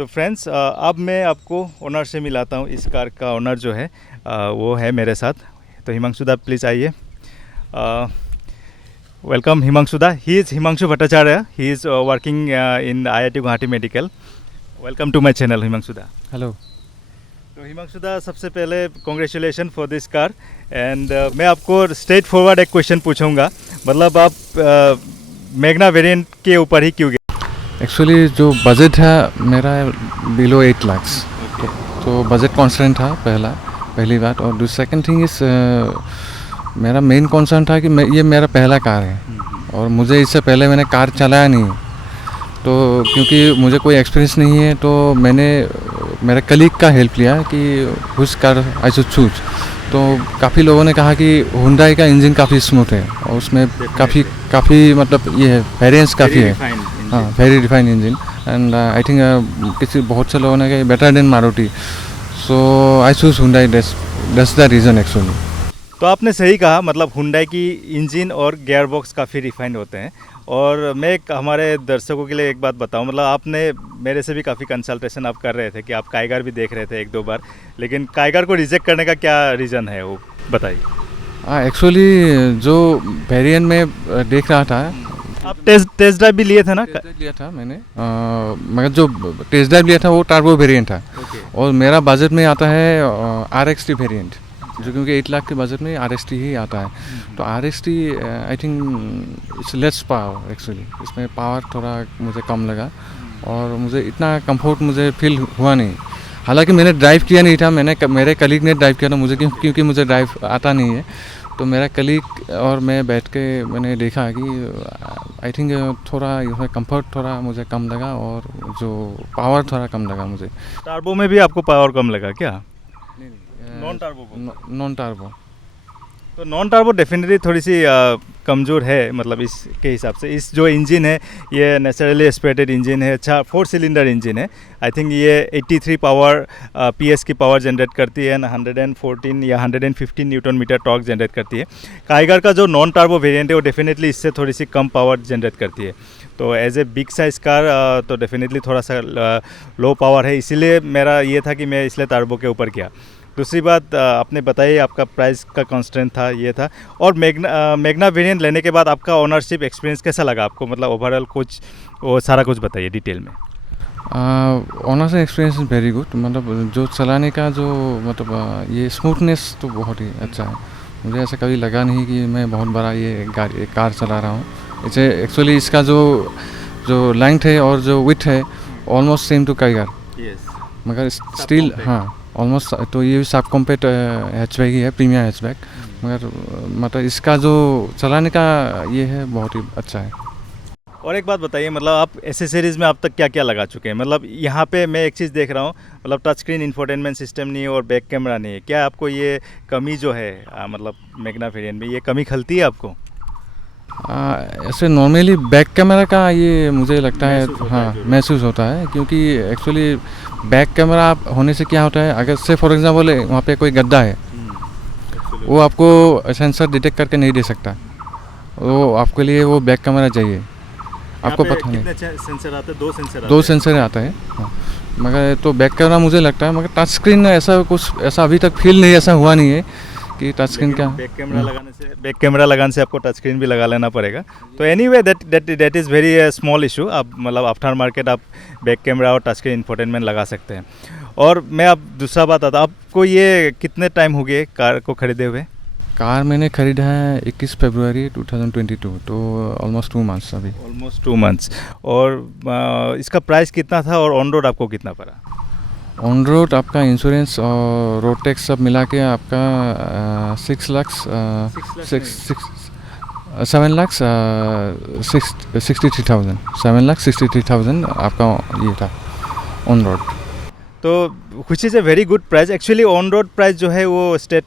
तो फ्रेंड्स अब मैं आपको ओनर से मिलाता हूँ। इस कार का ओनर जो है वो है मेरे साथ। तो हिमांशु दा प्लीज़ आइए। Welcome Himanshu da. He is Himanshu Bhattacharya. He is working in IIT Guwahati medical. Welcome to my channel Himanshu da. Hello. तो हिमांशु दा, सबसे पहले congratulation for this car. And मैं आपको स्ट्रेट फॉरवर्ड एक क्वेश्चन पूछूंगा, मतलब आप मैग्ना वेरिएंट के ऊपर ही क्यों गए? एक्चुअली जो बजट है मेरा बिलो 8 लाख्स, तो बजट कॉन्स्टेंट था पहली बात। और सेकंड थिंग इस मेरा मेन कॉन्सर्न था कि ये मेरा पहला कार है और मुझे इससे पहले मैंने कार चलाया नहीं, तो क्योंकि मुझे कोई एक्सपीरियंस नहीं है तो मैंने मेरे कलीग का हेल्प लिया कि उस कार आई शुड चूज। तो काफ़ी लोगों ने कहा कि हुंडई का इंजन काफ़ी स्मूथ है और उसमें काफ़ी मतलब ये है वेरिएंस काफ़ी है। हाँ, very refined engine. And I think बहुत से लोगों ने कहा better than Maruti, so I choose Hyundai. That's the reason actually. तो आपने सही कहा, मतलब हुंडई की इंजन और गियर बॉक्स काफ़ी रिफाइंड होते हैं। और मैं हमारे दर्शकों के लिए एक बात बताऊं, मतलब आपने मेरे से भी काफ़ी कंसल्टेशन आप कर रहे थे कि आप काइगर भी देख रहे थे 1-2 बार, लेकिन काइगर को रिजेक्ट करने का क्या रीज़न है वो बताइए। हाँ, एक्चुअली जो वेरिएंट में देख रहा था, आप टेस्ट ड्राइव भी लिए थे ना? लिया था मैंने, मगर जो टेस्ट ड्राइव लिया था वो टर्बो वेरिएंट था। और मेरा बजट में आता है RXT वेरिएंट, जो क्योंकि 8 लाख के बजट में RXT ही आता है। तो RXT I think it's less power actually, इसमें पावर थोड़ा मुझे कम लगा और मुझे इतना कंफर्ट मुझे फील हुआ नहीं। हालांकि मैंने ड्राइव किया नहीं था, मेरे कलीग ने ड्राइव किया था मुझे, क्योंकि मुझे ड्राइव आता नहीं है। तो मेरा कलीग और मैं बैठ के मैंने देखा कि आई थिंक थोड़ा इसमें कंफर्ट थोड़ा मुझे कम लगा और जो पावर थोड़ा कम लगा मुझे। टर्बो में भी आपको पावर कम लगा क्या? Non turbo. तो नॉन टर्बो डेफिनेटली थोड़ी सी कमज़ोर है, मतलब इसके हिसाब से। इस जो इंजन है ये नेचुरली एस्पिरेटेड इंजन है, अच्छा 4 सिलेंडर इंजन है। आई थिंक ये 83 पावर PS की पावर जनरेट करती है, 114 या 115 न्यूटन मीटर टॉर्क जनरेट करती है। काइगर का जो नॉन टर्बो वेरिएंट है वो डेफिनेटली इससे थोड़ी सी कम पावर जनरेट करती है। तो as a big size car तो डेफिनेटली थोड़ा सा लो पावर है, इसीलिए मेरा ये था कि मैं इसलिए टर्बो के ऊपर किया। दूसरी बात आपने बताई, आपका प्राइस का कंस्ट्रेंट था, ये था। और मैग्ना वेरिएंट लेने के बाद आपका ओनरशिप एक्सपीरियंस कैसा लगा आपको, मतलब ओवरऑल कुछ वो सारा कुछ बताइए डिटेल में। Ownership experience is very good. मतलब जो चलाने का जो मतलब ये स्मूथनेस तो बहुत ही अच्छा है। मुझे ऐसा कभी लगा नहीं कि मैं बहुत बड़ा ये कार चला रहा हूँ। इसे एक्चुअली इसका जो लेंथ है और जो विड्थ है ऑलमोस्ट सेम टू काइगर, मगर स्टिल हाँ ऑलमोस्ट। तो ये सब कॉम्पैक्ट हैचबैक ही है, प्रीमियम हैचबैक, मगर मतलब इसका जो चलाने का ये है बहुत ही अच्छा है। और एक बात बताइए, मतलब आप एसेसरीज़ में अब तक क्या क्या लगा चुके हैं? मतलब यहाँ पे मैं एक चीज़ देख रहा हूँ, मतलब टच स्क्रीन इंफोटेनमेंट सिस्टम नहीं है और बैक कैमरा नहीं है। क्या आपको ये कमी जो है मतलब मैग्ना वेरिएंट में ये कमी खलती है आपको? ऐसे नॉर्मली बैक कैमरा का ये मुझे लगता है हाँ महसूस होता है, क्योंकि एक्चुअली बैक कैमरा होने से क्या होता है, अगर से फॉर एग्जांपल वहाँ पे कोई गड्ढा है वो आपको सेंसर डिटेक्ट करके नहीं दे सकता, वो आपके लिए वो बैक कैमरा चाहिए। आपको पता नहीं कितने सेंसर आते हैं? 2 सेंसर दो सेंसर आता है हाँ। मगर तो बैक कैमरा मुझे लगता है, मगर टच स्क्रीन ऐसा अभी तक फील नहीं ऐसा हुआ नहीं है कि टच स्क्रीन का बैक कैमरा लगाने से आपको टच स्क्रीन भी लगा लेना पड़ेगा। तो anyway that is very small issue. आप मतलब आफ्टर मार्केट आप बैक कैमरा और टच स्क्रीन इंफोटेनमेंट लगा सकते हैं। और मैं अब दूसरा बात आता, आपको ये कितने टाइम हो गए कार को खरीदे हुए? कार मैंने खरीदा है 21 फरवरी 2022, तो ऑलमोस्ट 2 मंथ्स अभी। Almost 2 months. और इसका प्राइस कितना था और ऑन रोड आपको कितना पड़ा? ऑन रोड आपका इंश्योरेंस और रोड टैक्स सब मिला के आपका 7 लाख 7,63,000 आपका ये था ऑन रोड। तो which is a very good price. Actually on road price जो है वो स्टेट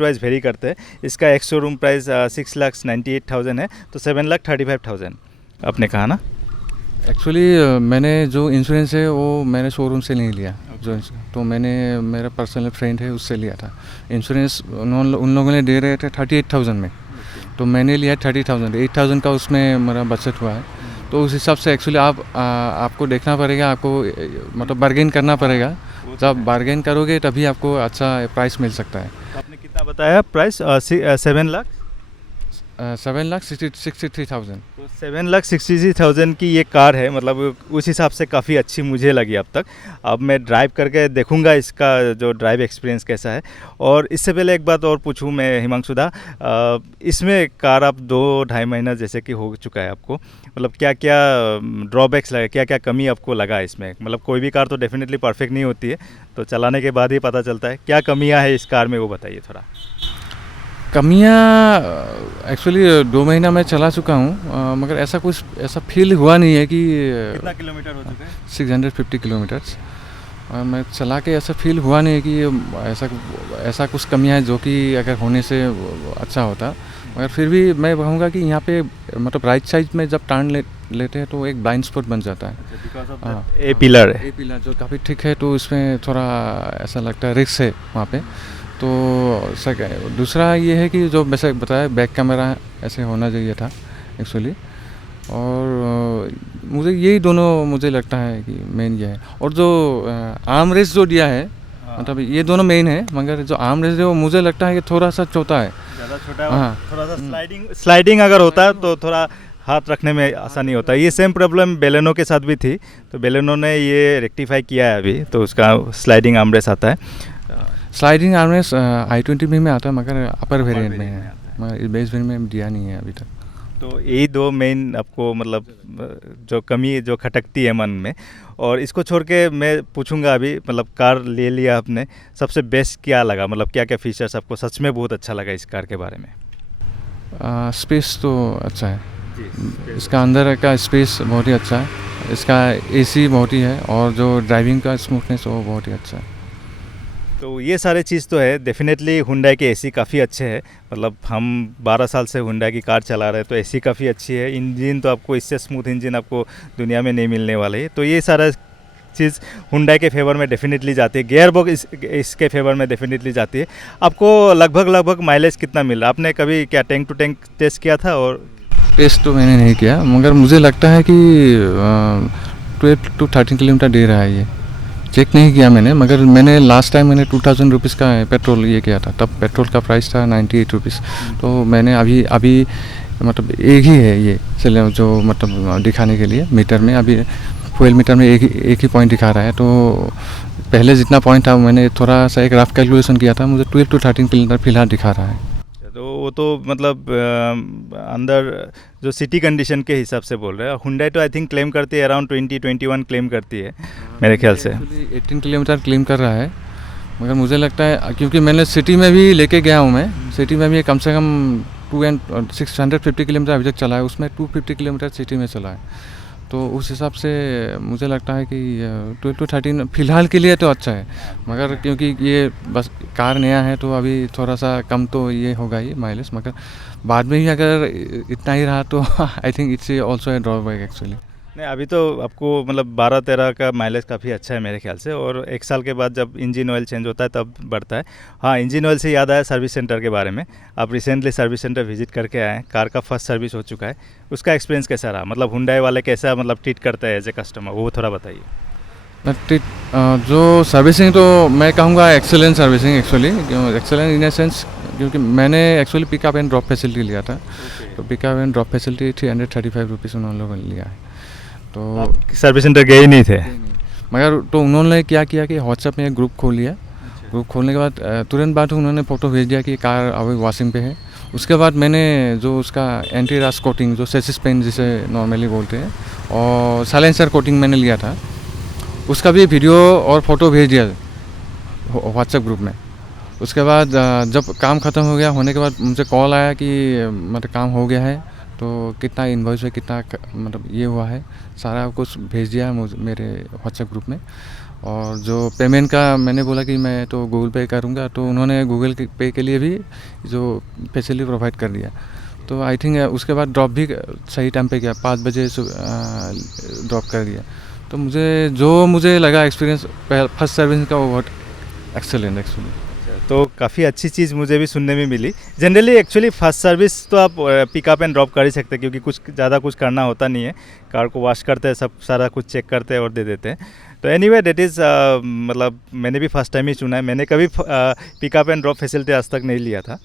वाइज वेरी करते हैं। इसका एक्स शोरूम प्राइस 6,98,000 है, तो 7,35,000 आपने कहा ना? एक्चुअली मैंने जो इंश्योरेंस है वो मैंने शोरूम से नहीं लिया, तो मैंने मेरा पर्सनल फ्रेंड है उससे लिया था इंश्योरेंस। उन लोगों ने दे रहे थे 38,000 में, तो मैंने लिया 30,000। 8,000 का उसमें मेरा बचत हुआ है, तो उस हिसाब से एक्चुअली आपको देखना पड़ेगा, आपको मतलब बार्गेन करना पड़ेगा। जब बार्गेन करोगे तभी आपको अच्छा प्राइस मिल सकता है। आपने कितना बताया प्राइस? 7 लाख 7,63,000। तो 7,63,000 की ये कार है, मतलब उस हिसाब से काफ़ी अच्छी मुझे लगी अब तक। अब मैं ड्राइव करके देखूंगा इसका जो ड्राइव एक्सपीरियंस कैसा है। और इससे पहले एक बात और पूछूं मैं हिमांशुदा, इसमें कार आप 2-2.5 महीना जैसे कि हो चुका है आपको, मतलब क्या क्या ड्रॉबैक्स लगे, क्या क्या कमी आपको लगा इसमें? मतलब कोई भी कार तो डेफिनेटली परफेक्ट नहीं होती है, तो चलाने के बाद ही पता चलता है। क्या कमियाँ है इस कार में, वो बताइए थोड़ा। कमियाँ एक्चुअली 2 महीना मैं चला चुका हूँ, मगर ऐसा फील हुआ नहीं है कि कितना किलोमीटर हो चुका है? 650 किलोमीटर्स मैं चला के ऐसा फील हुआ नहीं है कि ऐसा कुछ कमियाँ हैं जो कि अगर होने से अच्छा होता। मगर फिर भी मैं कहूँगा कि यहाँ पे मतलब राइट साइड में जब टर्न लेते हैं तो एक ब्लाइंड स्पॉट बन जाता है। ए पिलर है, ए पिलर जो काफ़ी ठीक है, तो इसमें थोड़ा ऐसा लगता है रिस्क है वहाँ पे। तो दूसरा ये है कि जो वैसे बताया बैक कैमरा ऐसे होना चाहिए था एक्चुअली। और मुझे यही दोनों मुझे लगता है कि मेन ये है। और जो आर्म रेस्ट जो दिया है, मतलब ये दोनों मेन है, मगर जो आर्म रेस्ट है वो मुझे लगता है कि थोड़ा सा छोटा है, ज़्यादा छोटा है। थोड़ा सा स्लाइडिंग अगर होता है तो थोड़ा हाथ रखने में आसानी होता है। ये सेम प्रॉब्लम बेलेनो के साथ भी थी, तो बेलेनो ने ये रेक्टिफाई किया है अभी, तो उसका स्लाइडिंग आर्मरेस्ट आता है। स्लाइडिंग आर्मरेस्ट i20 में आता है, मगर अपर वेरिएंट में है, मगर बेस वेरिएंट में दिया नहीं है अभी तक। तो यही दो मेन आपको मतलब जो कमी जो खटकती है मन में। और इसको छोड़ के मैं पूछूंगा अभी, मतलब कार ले लिया आपने, सबसे बेस्ट क्या लगा, मतलब क्या क्या फीचर्स आपको सच में बहुत अच्छा लगा इस कार के बारे में? स्पेस तो अच्छा है, इसका अंदर का स्पेस बहुत ही अच्छा है, इसका एसी बहुत ही है, और जो ड्राइविंग का स्मूथनेस वो बहुत ही अच्छा है। तो ये सारे चीज़ तो है। डेफिनेटली हुंडई के एसी काफ़ी अच्छे हैं, मतलब हम 12 साल से हुंडई की कार चला रहे हैं, तो एसी काफ़ी अच्छी है। इंजन तो आपको इससे स्मूथ इंजन आपको दुनिया में नहीं मिलने वाले है, तो ये सारा चीज़ हुंडई के फेवर में डेफिनेटली जाती है। गियर बॉक्स इसके फेवर में डेफिनेटली जाती है। आपको लगभग माइलेज कितना मिल रहा है? आपने कभी क्या टैंक टू टैंक टेस्ट किया था? और टेस्ट तो मैंने नहीं किया, मगर मुझे लगता है कि 12 to 13 किलोमीटर दे रहा है। ये चेक नहीं किया मैंने, मगर मैंने लास्ट टाइम मैंने 2000 रुपीज़ का पेट्रोल ये किया था, तब पेट्रोल का प्राइस था 98 रुपीज़। तो मैंने अभी मतलब एक ही है ये चले जो मतलब दिखाने के लिए मीटर में, अभी फ्यूल मीटर में एक ही पॉइंट दिखा रहा है। तो पहले जितना पॉइंट था मैंने थोड़ा सा एक रफ कैलकुलेशन किया था, मुझे 12 to 13 किलोमीटर फिलहाल दिखा रहा है। तो वो तो मतलब अंदर जो सिटी कंडीशन के हिसाब से बोल रहे हैं। हुंडई तो आई थिंक क्लेम करती है अराउंड 20-21 क्लेम करती है मेरे ख्याल से। 18 किलोमीटर क्लेम कर रहा है, मगर मुझे लगता है क्योंकि मैंने सिटी में भी लेके गया हूँ, मैं सिटी में भी कम से कम 650 किलोमीटर अभी तक चला है, उसमें 250 किलोमीटर सिटी में चला है। तो उस हिसाब से मुझे लगता है कि 12 to 13 फ़िलहाल के लिए तो अच्छा है, मगर क्योंकि ये बस कार नया है तो अभी थोड़ा सा कम तो ये होगा ही माइलेज, मगर बाद में ही अगर इतना ही रहा तो I think it's also a drawback actually. नहीं, अभी तो आपको मतलब 12-13 का माइलेज काफ़ी अच्छा है मेरे ख्याल से। और 1 साल के बाद जब इंजन ऑयल चेंज होता है तब बढ़ता है। हाँ, इंजन ऑयल से याद आया सर्विस सेंटर के बारे में। आप रिसेंटली सर्विस सेंटर विजिट करके आए हैं, कार का फर्स्ट सर्विस हो चुका है, उसका एक्सपीरियंस कैसा रहा? मतलब हुंडई वाले कैसा मतलब ट्रीट करते हैं एज ए कस्टमर, वो थोड़ा बताइए। जो सर्विसिंग तो मैं कहूँगा excellent servicing actually, excellent in a sense क्योंकि मैंने actually pickup and drop facility लिया था। तो pickup and drop facility 335 rupees उन्होंने लोगों ने लिया है। तो सर्विस सेंटर गए ही नहीं थे, मगर तो उन्होंने क्या किया कि व्हाट्सएप में एक ग्रुप खोल लिया। ग्रुप खोलने के बाद तुरंत बाद उन्होंने फ़ोटो भेज दिया कि कार अभी वॉशिंग पे है। उसके बाद मैंने जो उसका एंटी रस्ट कोटिंग जो सेसिस पेंट जिसे नॉर्मली बोलते हैं, और साइलेंसर कोटिंग मैंने लिया था, उसका भी वीडियो और फ़ोटो भेज दिया व्हाट्सएप ग्रुप में। उसके बाद जब काम ख़त्म हो गया, होने के बाद मुझे कॉल आया कि मतलब काम हो गया है, तो कितना इन्वॉइस है, कितना मतलब ये हुआ है, सारा कुछ भेज दिया मेरे व्हाट्सएप ग्रुप में। और जो पेमेंट का मैंने बोला कि मैं तो गूगल पे करूँगा, तो उन्होंने गूगल पे के लिए भी जो फैसिलिटी प्रोवाइड कर दिया। तो आई थिंक उसके बाद ड्रॉप भी सही टाइम पे किया, 5 बजे ड्रॉप कर दिया। तो मुझे लगा एक्सपीरियंस फर्स्ट सर्विस का वो बहुत एक्सेलेंट एक्चुअली। तो काफ़ी अच्छी चीज़ मुझे भी सुनने में मिली। जनरली एक्चुअली फर्स्ट सर्विस तो आप पिकअप एंड ड्रॉप कर ही सकते हैं, क्योंकि कुछ ज़्यादा कुछ करना होता नहीं है। कार को वॉश करते हैं, सब सारा कुछ चेक करते हैं और दे देते हैं। तो एनीवे दैट इज़ मतलब मैंने भी फर्स्ट टाइम ही चुना है। मैंने कभी पिकअप एंड ड्रॉप फैसिलिटी आज तक नहीं लिया था,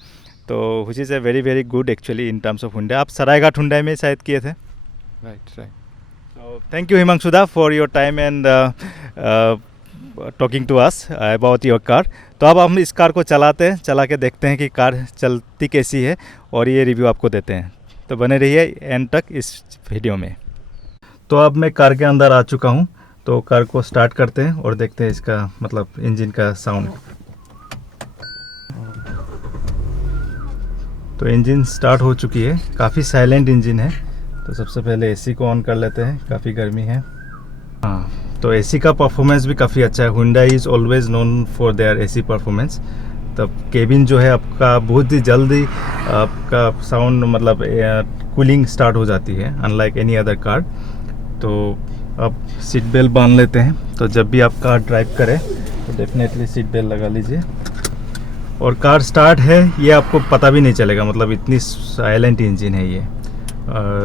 तो which is a very very good actually in terms of Hyundai. आप सरायघाट हुंडई में शायद किए थे। Right. So thank you Himangshuda for your time and talking to us about your car. तो अब हम इस कार को चला के देखते हैं कि कार चलती कैसी है और ये रिव्यू आपको देते हैं। तो बने रहिए एंड तक इस वीडियो में। तो अब मैं कार के अंदर आ चुका हूँ, तो कार को स्टार्ट करते हैं और देखते हैं इसका मतलब इंजन का साउंड। तो इंजन स्टार्ट हो चुकी है, काफ़ी साइलेंट इंजन है। तो सबसे पहले एसी को ऑन कर लेते हैं, काफ़ी गर्मी है। हाँ, तो एसी का परफॉर्मेंस भी काफ़ी अच्छा है। Hyundai is always known for their AC performance. तब केबिन जो है आपका बहुत ही जल्दी आपका साउंड मतलब कूलिंग स्टार्ट हो जाती है, अनलाइक एनी अदर कार। तो अब सीट बेल्ट बांध लेते हैं। तो जब भी आप कार ड्राइव करें तो डेफिनेटली सीट बेल्ट लगा लीजिए। और कार स्टार्ट है ये आपको पता भी नहीं चलेगा, मतलब इतनी साइलेंट इंजन है ये।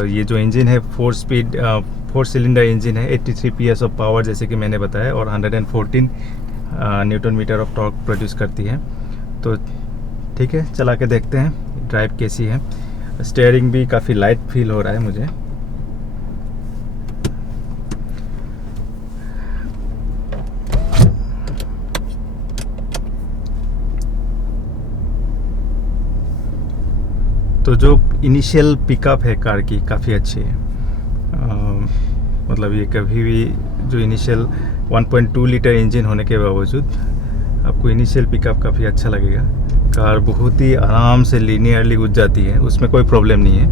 ये जो इंजन है 4 सिलेंडर इंजन है, 83 PS ऑफ पावर जैसे कि मैंने बताया, और 114 newton metre of torque produce करती है। तो ठीक है, चला के देखते हैं ड्राइव कैसी है। स्टीयरिंग भी काफ़ी लाइट फील हो रहा है मुझे। तो जो इनिशियल पिकअप है कार की काफ़ी अच्छी है। मतलब ये कभी भी जो इनिशियल 1.2 लीटर इंजन होने के बावजूद आपको इनिशियल पिकअप काफ़ी अच्छा लगेगा। कार बहुत ही आराम से लीनियरली गुज जाती है, उसमें कोई प्रॉब्लम नहीं है।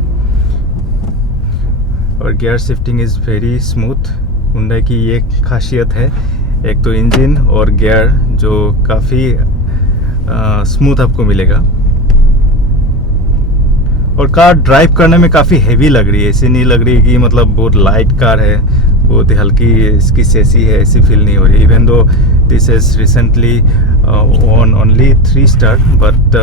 और gear shifting is very smooth. Hyundai की ये खासियत है, एक तो इंजन और गियर जो काफ़ी स्मूथ आपको मिलेगा। और कार ड्राइव करने में काफ़ी हैवी लग रही है, ऐसी नहीं लग रही कि मतलब बहुत लाइट कार है, बहुत हल्की इसकी सेसी है, ऐसी फील नहीं हो रही। Even though this is recently on only 3 star, but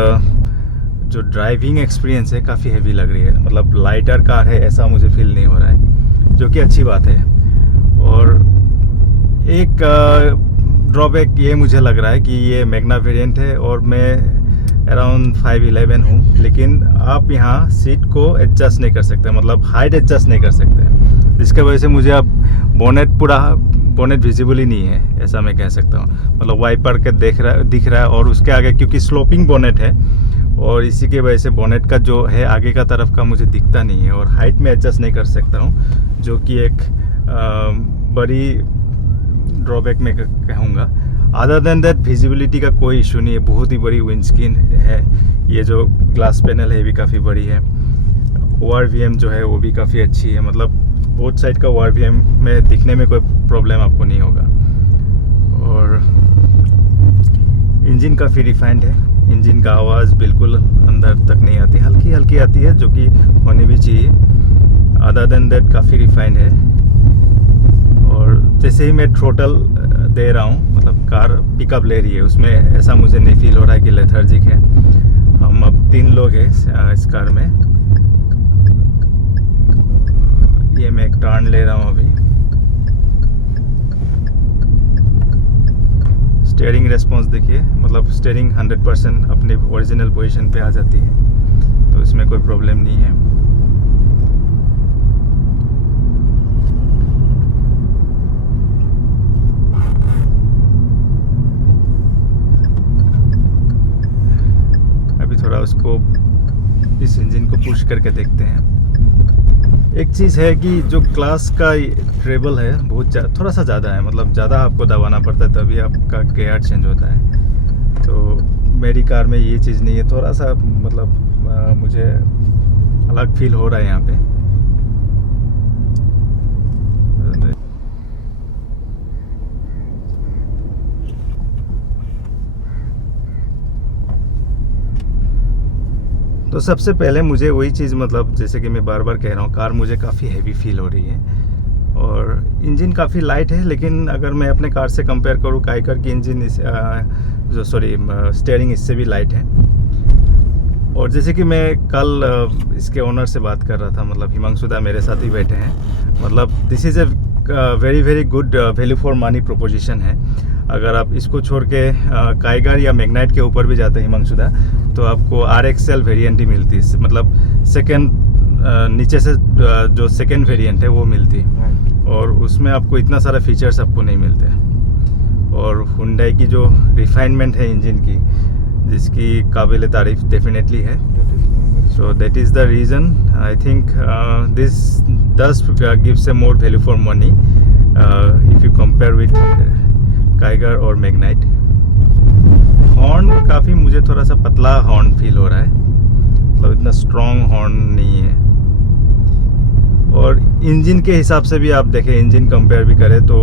जो ड्राइविंग एक्सपीरियंस है काफ़ी हैवी लग रही है। मतलब लाइटर कार है ऐसा मुझे फील नहीं हो रहा है, जो कि अच्छी बात है। और एक ड्रॉबैक ये मुझे लग रहा है कि ये मैग्ना वेरिएंट है और मैं अराउंड 5'11" हूँ, लेकिन आप यहाँ सीट को एडजस्ट नहीं कर सकते, मतलब हाइट एडजस्ट नहीं कर सकते, जिसके वजह से मुझे अब बोनेट विजिबल ही नहीं है, ऐसा मैं कह सकता हूँ। मतलब वाइपर के दिख रहा है और उसके आगे क्योंकि स्लोपिंग बोनेट है और इसी के वजह से बोनेट का जो है आगे का तरफ का मुझे दिखता नहीं है और हाइट में एडजस्ट नहीं कर सकता हूँ, जो कि एक बड़ी ड्रॉबैक में कहूँगा। अदर देन दैट विजिबिलिटी का कोई इशू नहीं है, बहुत ही बड़ी विंडस्क्रीन है। ये जो ग्लास पैनल है ये भी काफ़ी बड़ी है। ORVM जो है वो भी काफ़ी अच्छी है, मतलब बोथ साइड का ORVM में दिखने में कोई प्रॉब्लम आपको नहीं होगा। और इंजन काफ़ी रिफाइंड है, इंजन का आवाज़ बिल्कुल अंदर तक नहीं आती, हल्की हल्की आती है, जो कि होनी भी चाहिए। अदर देन दैट काफ़ी रिफाइंड है। और जैसे ही मैं थ्रोटल दे रहा हूँ, मतलब कार पिकअप ले रही है, उसमें ऐसा मुझे नहीं फील हो रहा है कि लेथर्जिक है। हम अब 3 लोग हैं इस कार में। ये मैं एक टर्न ले रहा हूँ अभी। स्टीयरिंग रेस्पॉन्स देखिए, मतलब स्टीयरिंग 100% अपने ओरिजिनल पोजीशन पे आ जाती है, तो इसमें कोई प्रॉब्लम नहीं है। थोड़ा उसको इस इंजन को पुश करके देखते हैं। एक चीज़ है कि जो क्लास का ट्रेबल है बहुत थोड़ा सा ज़्यादा है, मतलब ज़्यादा आपको दबाना पड़ता है तभी आपका गियर चेंज होता है। तो मेरी कार में ये चीज़ नहीं है, थोड़ा सा मतलब मुझे अलग फील हो रहा है यहाँ पे। तो सबसे पहले मुझे वही चीज़, मतलब जैसे कि मैं बार बार कह रहा हूँ, कार मुझे काफ़ी हैवी फील हो रही है और इंजन काफ़ी लाइट है। लेकिन अगर मैं अपने कार से कंपेयर करूँ, काइकर की इंजन जो सॉरी स्टीयरिंग इससे भी लाइट है। और जैसे कि मैं कल इसके ओनर से बात कर रहा था, मतलब हिमांशुदा मेरे साथ ही बैठे हैं, मतलब this is a very very good value for money proposition है। अगर आप इसको छोड़ के काइगर या मैग्नाइट के ऊपर भी जाते हैं हिमांशुदा, तो आपको RXL वेरिएंट ही मिलती है, मतलब सेकेंड नीचे से जो सेकेंड वेरिएंट है वो मिलती है, और उसमें आपको इतना सारा फीचर्स आपको नहीं मिलते। और हुंडई की जो रिफाइनमेंट है इंजन की, जिसकी काबिल तारीफ डेफिनेटली है। So that is the reason I think this does gives A more value for money if you compare with Kiger और मैग्नाइट। हॉर्न काफ़ी मुझे थोड़ा सा पतला हॉर्न फील हो रहा है, मतलब इतना स्ट्रॉन्ग हॉर्न नहीं है। और इंजन के हिसाब से भी आप देखें, इंजन कंपेयर भी करें तो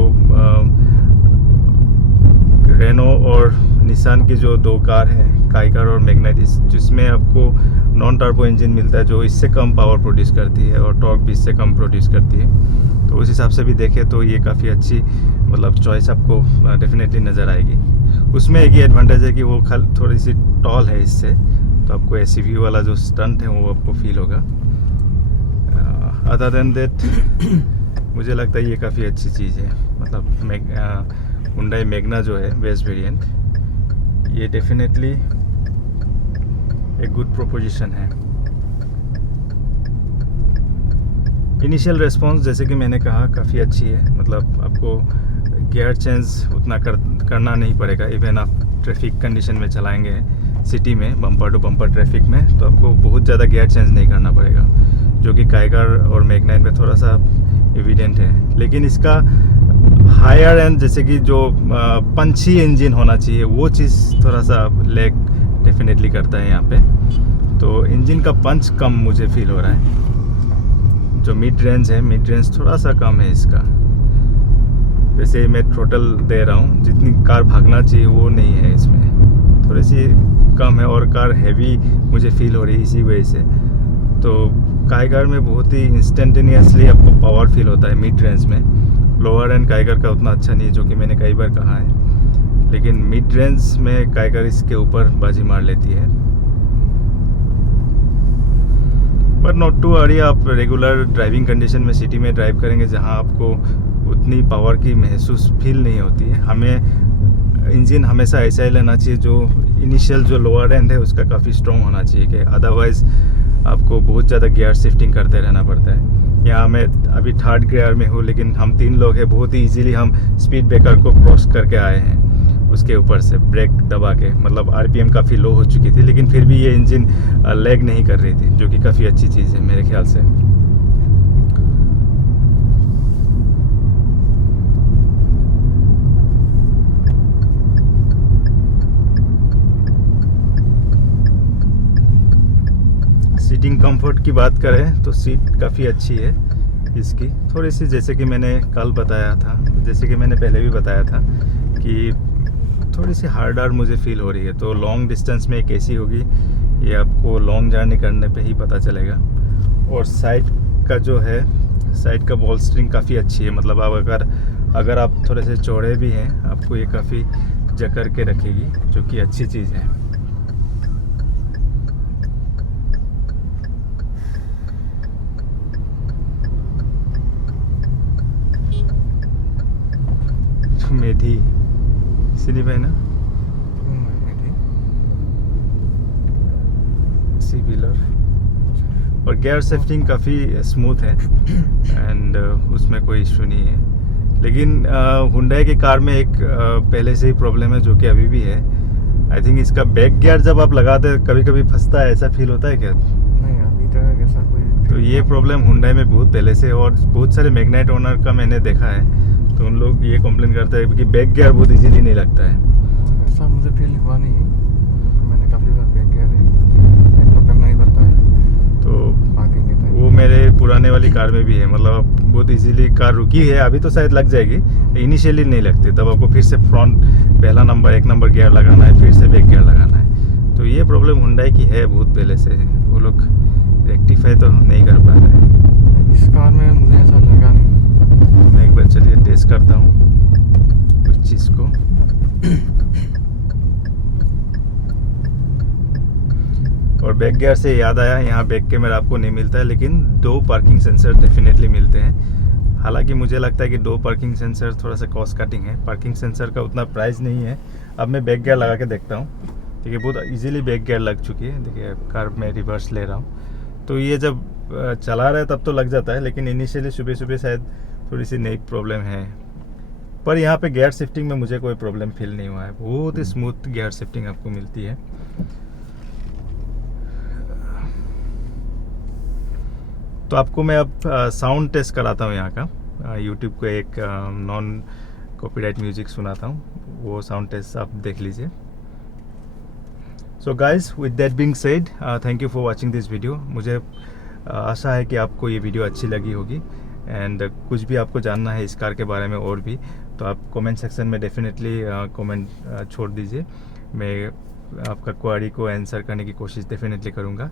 रेनो और निसान की जो दो कार हैं, काइगर और मैग्नाइट, जिसमें आपको नॉन टर्बो इंजन मिलता है जो इससे कम पावर प्रोड्यूस करती है और टॉर्क भी इससे कम प्रोड्यूस करती है। तो उस हिसाब से भी देखें तो ये काफ़ी अच्छी मतलब चॉइस आपको डेफिनेटली नज़र आएगी। उसमें एक ही एडवांटेज है कि वो थोड़ी सी टॉल है इससे, तो आपको SUV वाला जो स्टंट है वो आपको फील होगा। अदर देन दैट मुझे लगता है ये काफ़ी अच्छी चीज़ है। मतलब हुंडई मैग्ना जो है बेस वेरिएंट, ये डेफिनेटली एक गुड प्रोपोजिशन है। इनिशियल रिस्पॉन्स जैसे कि मैंने कहा काफ़ी अच्छी है, मतलब आपको गियर चेंज उतना करना नहीं पड़ेगा। इवन आप ट्रैफिक कंडीशन में चलाएंगे सिटी में, बम्पर टू बम्पर ट्रैफिक में, तो आपको बहुत ज़्यादा गियर चेंज नहीं करना पड़ेगा, जो कि काइगर और मैग्नाइट में थोड़ा सा एविडेंट है। लेकिन इसका हायर एंड जैसे कि जो पंची इंजन होना चाहिए, वो चीज़ थोड़ा सा लैग डेफिनेटली करता है यहाँ पे। तो इंजन का पंच कम मुझे फील हो रहा है। जो मिड रेंज है, मिड रेंज थोड़ा सा कम है इसका। वैसे मैं टोटल दे रहा हूँ, जितनी कार भागना चाहिए वो नहीं है इसमें, थोड़ी सी कम है। और कार हैवी मुझे फील हो रही है इसी वजह से। तो काइगर में बहुत ही इंस्टेंटेनियसली आपको पावर फील होता है मिड रेंज में। लोअर एंड काइगर का उतना अच्छा नहीं है, जो कि मैंने कई बार कहा है, लेकिन मिड रेंज में काइगर इसके ऊपर बाजी मार लेती है। पर नॉट टू वरी, आप रेगुलर ड्राइविंग कंडीशन में सिटी में ड्राइव करेंगे जहां आपको उतनी पावर की महसूस फील नहीं होती है। हमें इंजन हमेशा ऐसा ही लेना चाहिए जो इनिशियल जो लोअर एंड है उसका काफ़ी स्ट्रॉन्ग होना चाहिए, कि अदरवाइज़ आपको बहुत ज़्यादा गियर शिफ्टिंग करते रहना पड़ता है। यहाँ मैं अभी थर्ड गियर में हूँ, लेकिन हम 3 लोग हैं, बहुत ही इजीली हम स्पीड ब्रेकर को क्रॉस करके आए हैं उसके ऊपर से ब्रेक दबा के। मतलब RPM काफ़ी लो हो चुकी थी, लेकिन फिर भी ये इंजन लैग नहीं कर रही थी, जो कि काफ़ी अच्छी चीज़ है मेरे ख्याल से। सीटिंग कंफर्ट की बात करें तो सीट काफ़ी अच्छी है इसकी। थोड़ी सी जैसे कि मैंने कल बताया था, जैसे कि मैंने पहले भी बताया था कि थोड़ी सी हार्डर मुझे फील हो रही है। तो लॉन्ग डिस्टेंस में एक AC होगी, ये आपको लॉन्ग जर्नी करने पे ही पता चलेगा। और साइड का जो है, साइड का बॉल्स्टरिंग काफ़ी अच्छी है। मतलब आप अगर आप थोड़े से चौड़े भी हैं, आपको ये काफ़ी जकड़ के रखेगी, जो कि अच्छी चीज़ है। मेधी सिनी भाई ना, सी व्हीलर। और गियर शिफ्टिंग काफ़ी स्मूथ है एंड उसमें कोई इशू नहीं है। लेकिन हुंडई की कार में एक पहले से ही प्रॉब्लम है, जो कि अभी भी है। आई थिंक इसका बैक गियर जब आप लगाते हैं कभी कभी फंसता है, ऐसा फील होता है क्या? नहीं, अभी तक ऐसा कोई। तो ये प्रॉब्लम हुंडई में बहुत पहले से, और बहुत सारे मैग्नाइट ओनर का मैंने देखा है, तो उन लोग ये कंप्लेन करते हैं कि बैक गियर बहुत इजीली नहीं लगता है। ऐसा मुझे फील हुआ नहीं, मैंने काफ़ी बार बैक गियर तो करना ही पड़ता है। तो बाकी वो मेरे पुराने वाली कार में भी है, मतलब बहुत इजीली कार रुकी है। अभी तो शायद लग जाएगी, इनिशियली नहीं लगती, तब आपको फिर से फ्रंट पहला नंबर 1 नंबर गियर लगाना है, फिर से बैक गियर लगाना है। तो ये प्रॉब्लम हुंडई की है बहुत पहले से, वो लोग रेक्टिफाई तो नहीं कर पा रहे। इस कार में मुझे ऐसा लगा नहीं। मैं एक बार चलिए टेस्ट करता हूँ उस चीज़ को। बैक गियर से याद आया, यहाँ बैक कैमरा आपको नहीं मिलता है, लेकिन 2 पार्किंग सेंसर डेफिनेटली मिलते हैं। हालांकि मुझे लगता है कि 2 पार्किंग सेंसर थोड़ा सा कॉस्ट कटिंग है, पार्किंग सेंसर का उतना प्राइस नहीं है। अब मैं बैक गियर लगा के देखता हूँ। देखिए बहुत इजीली बैक गियर लग चुकी है। देखिए कार में रिवर्स ले रहा हूँ, तो ये जब चला रहा है तब तो लग जाता है, लेकिन इनिशियली सुबह सुबह शायद थोड़ी सी नई प्रॉब्लम है। पर यहाँ पे गियर शिफ्टिंग में मुझे कोई प्रॉब्लम फील नहीं हुआ है, बहुत ही स्मूथ गियर शिफ्टिंग आपको मिलती है। तो आपको मैं अब साउंड टेस्ट कराता हूँ यहाँ का। यूट्यूब को एक नॉन कॉपीराइट म्यूजिक सुनाता हूँ, वो साउंड टेस्ट आप देख लीजिए। So guys, with that being said, thank you for watching this video. मुझे आशा है कि आपको ये वीडियो अच्छी लगी होगी, एंड कुछ भी आपको जानना है इस कार के बारे में और भी, तो आप कमेंट सेक्शन में डेफिनेटली कमेंट छोड़ दीजिए। मैं आपका क्वेरी को आंसर करने की कोशिश डेफिनेटली करूँगा।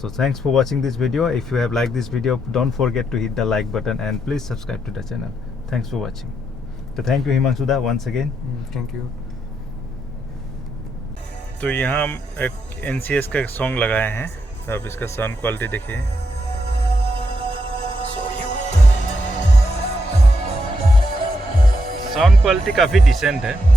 So thanks for watching this video. If you have liked this video, don't forget to hit the like button and please subscribe to the channel. Thanks for watching. So thank you Himanshu da once again. Thank you. तो यहाँ हम एक NCS का song लगाए हैं, तो आप इसका साउंड क्वालिटी देखिए। साउंड क्वालिटी काफ़ी डिसेंट है।